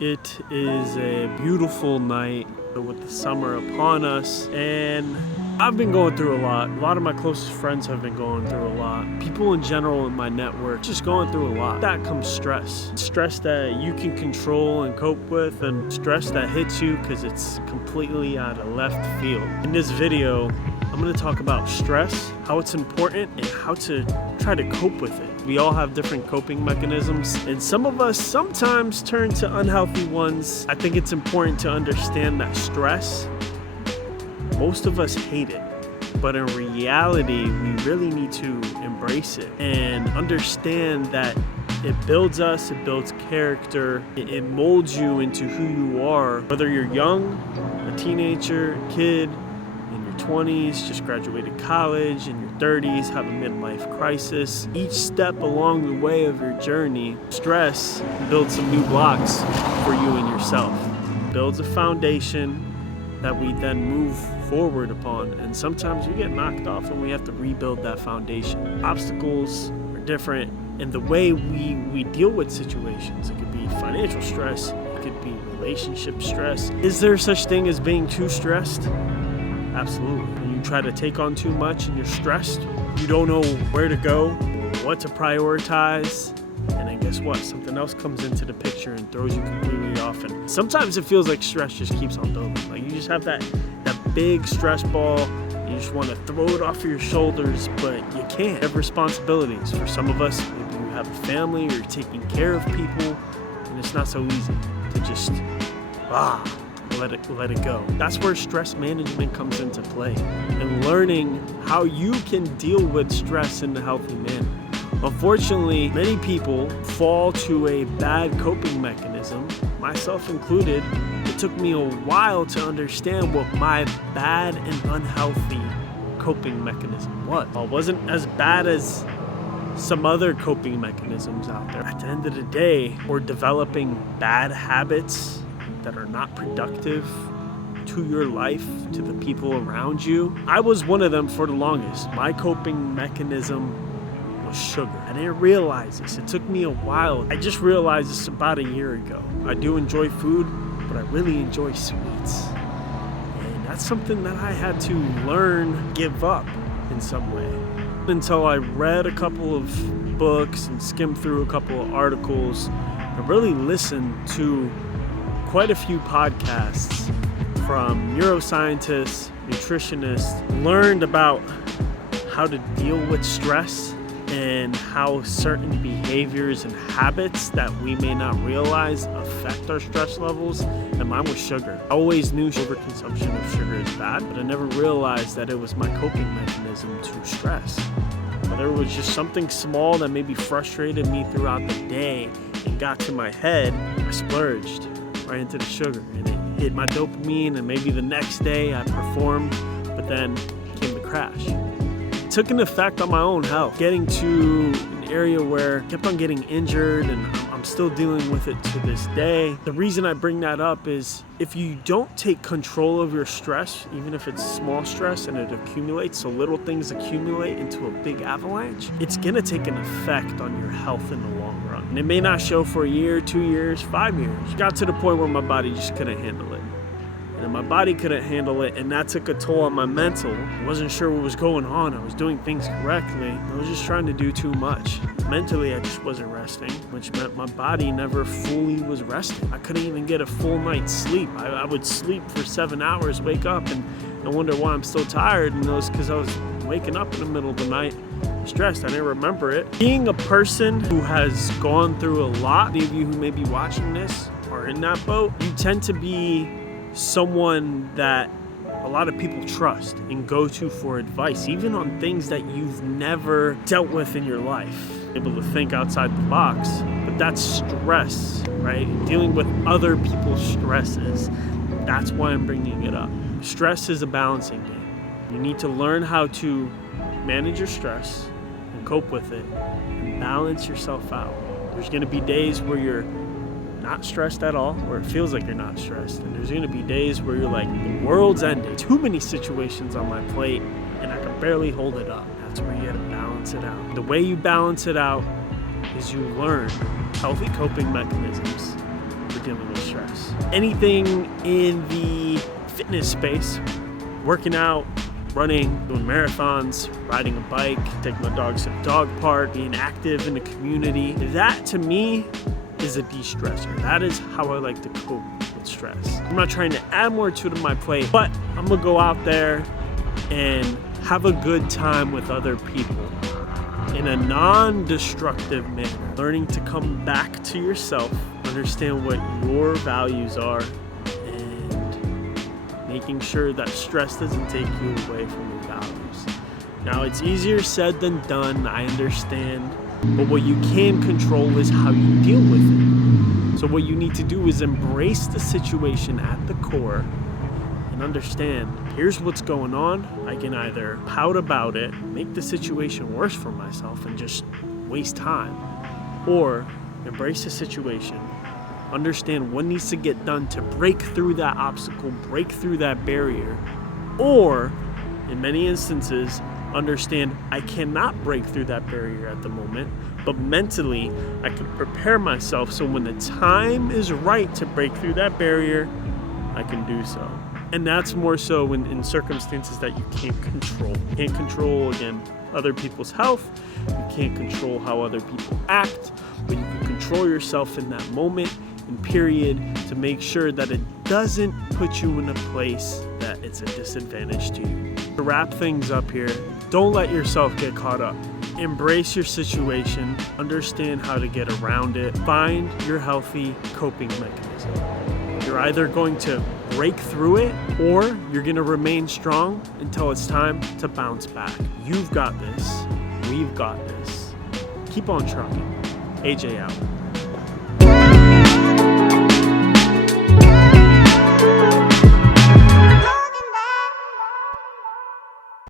It is a beautiful night with the summer upon us, and I've been going through a lot. A lot of my closest friends have been going through a lot. People in general in my network just going through a lot. That comes stress. Stress that you can control and cope with, and stress that hits you because it's completely out of left field. In this video, I'm going to talk about stress, how it's important, and how to try to cope with it. We all have different coping mechanisms, and some of us sometimes turn to unhealthy ones. I think it's important to understand that stress, most of us hate it, but in reality, we really need to embrace it and understand that it builds us, it builds character, it molds you into who you are. Whether you're young, a teenager, a kid, in your 20s, just graduated college, in your 30s, have a midlife crisis. Each step along the way of your journey, stress builds some new blocks for you and yourself. It builds a foundation that we then move forward upon, and sometimes we get knocked off and we have to rebuild that foundation. Obstacles are different in the way we deal with situations. It could be financial stress, it could be relationship stress. Is there such thing as being too stressed? Absolutely. When you try to take on too much and you're stressed, you don't know where to go, what to prioritize, and then guess what? Something else comes into the picture and throws you completely off. And sometimes it feels like stress just keeps on building. Like you just have that big stress ball. You just want to throw it off of your shoulders, but you can't. You have responsibilities. For some of us, maybe you have a family or you're taking care of people, and it's not so easy to just let it go. That's where stress management comes into play, and learning how you can deal with stress in a healthy manner. Unfortunately, many people fall to a bad coping mechanism, myself included. It took me a while to understand what my bad and unhealthy coping mechanism was. It wasn't as bad as some other coping mechanisms out there. At the end of the day, we're developing bad habits that are not productive to your life, to the people around you. I was one of them for the longest. My coping mechanism was sugar. I didn't realize this. It took me a while. I just realized this about a year ago. I do enjoy food, but I really enjoy sweets. And that's something that I had to learn, give up in some way. Until I read a couple of books and skimmed through a couple of articles, I really listened to quite a few podcasts from neuroscientists, nutritionists, learned about how to deal with stress and how certain behaviors and habits that we may not realize affect our stress levels. And mine was sugar. I always knew overconsumption of sugar is bad, but I never realized that it was my coping mechanism to stress. Whether it was just something small that maybe frustrated me throughout the day and got to my head, I splurged right into the sugar, and it hit my dopamine, and maybe the next day I performed, but then came the crash. It took an effect on my own health, getting to an area where I kept on getting injured, and I'm still dealing with it to this day. The reason I bring that up is if you don't take control of your stress, even if it's small stress and it accumulates, so little things accumulate into a big avalanche, it's gonna take an effect on your health in the long run. And it may not show for a year, 2 years, 5 years. It got to the point where my body just couldn't handle it. And my body couldn't handle it, and that took a toll on my mental. I wasn't sure what was going on. I was doing things correctly. I was just trying to do too much. Mentally, I just wasn't resting, which meant my body never fully was resting. I couldn't even get a full night's sleep. I would sleep for 7 hours, wake up, and wonder why I'm so tired. And it was because I was waking up in the middle of the night stressed. I didn't remember it. Being a person who has gone through a lot, any of you who may be watching this are in that boat, you tend to be someone that a lot of people trust and go to for advice, even on things that you've never dealt with in your life. Able to think outside the box, but that's stress, right? Dealing with other people's stresses. That's why I'm bringing it up. Stress is a balancing game. You need to learn how to manage your stress and cope with it and balance yourself out. There's going to be days where you're not stressed at all, where it feels like you're not stressed. And there's going to be days where you're like, the world's ending. Too many situations on my plate, and I can barely hold it up. That's where you got to balance it out. The way you balance it out is you learn healthy coping mechanisms for dealing with stress. Anything in the fitness space, working out, running, doing marathons, riding a bike, taking my dogs to the dog park, being active in the community, that to me is a de-stressor. That is how I like to cope with stress. I'm not trying to add more to it in my plate, but I'm gonna go out there and have a good time with other people in a non-destructive manner. Learning to come back to yourself, understand what your values are, and making sure that stress doesn't take you away from your values. Now, it's easier said than done, I understand, but what you can control is how you deal with it. So what you need to do is embrace the situation at the core and understand, here's what's going on. I can either pout about it, make the situation worse for myself and just waste time, or embrace the situation, understand what needs to get done to break through that obstacle, break through that barrier, or in many instances, understand I cannot break through that barrier at the moment, but mentally I can prepare myself so when the time is right to break through that barrier, I can do so. And that's more so in circumstances that you can't control. You can't control, again, other people's health. You can't control how other people act, but you can control yourself in that moment and period to make sure that it doesn't put you in a place that it's a disadvantage to you. To wrap things up here, don't let yourself get caught up. Embrace your situation, understand how to get around it, find your healthy coping mechanism. You're either going to break through it or you're going to remain strong until it's time to bounce back. You've got this. We've got this. Keep on trucking. AJ out.